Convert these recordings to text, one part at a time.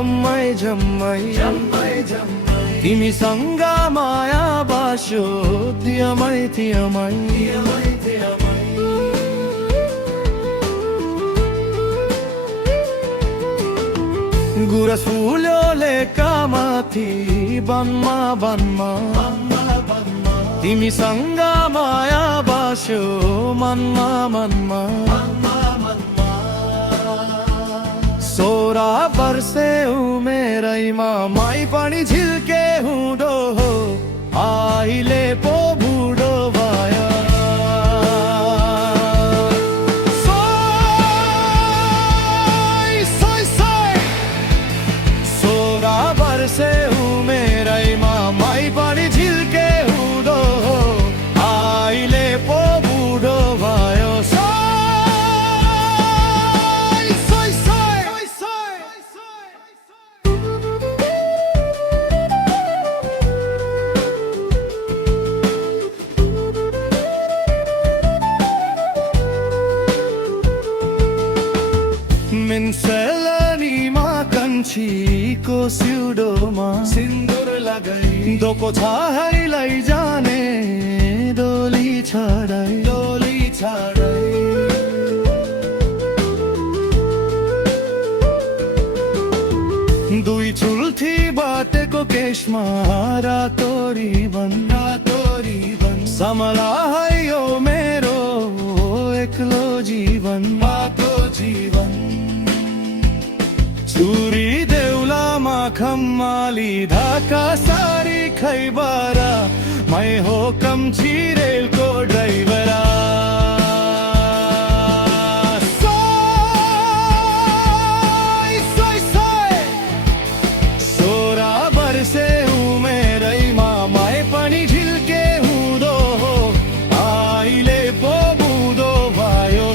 जम्मै जम्मै तिमीसँग माया बास्यो थियमै थियमै गुरस फुल्यो लेकामाथि वनमा वनमा तिमीसँग माया बास्यो मनमा मनमा 16 वर्षे उमेरैमा मै पनि झिल्के हुँदो हो अहिले पो बुढो भयो 16 वर्षे उमेरैमा मै पनि झिल्के हुँदो हो अहिले पो बुढो भयो मेन्सेलनीमा कन्छीको सिउँदोमा सिन्दुर लगाई दोको छाइलाई जाने डोली छाडाई दुई चुल्ठी बाटेको केशमा रातो रिबन सम्झायो मेरो एक्लो जीवन बाटो जीवन चुरी देउलामा खम्माली ढाका सारी खैबारा मै हो कम्ची रेलको ड्राइभरा 16 वर्षे उमेरैमा मै पनि झिल्के हुँदो हो अहिले पो बुढो भयो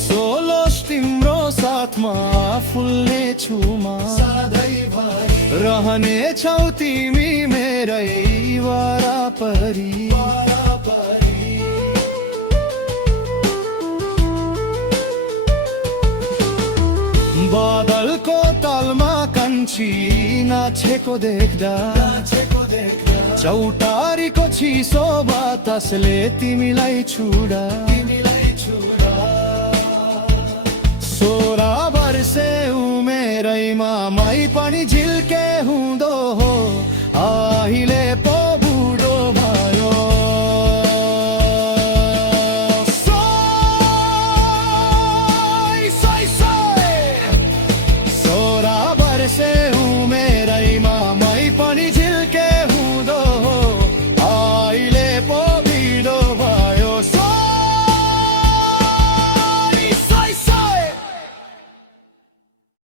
सोलोस तिम्रो साथमा फुल्ने छुमा रहने छौ तिमी मेरै वरापरि बादलको तलमा कन्छी नाचेको देख्दा चौतारीको चिसो बातासले तिमीलाई छुडा 16 वर्षे उमेरैमा मै पनि झिल्के हुँदो हो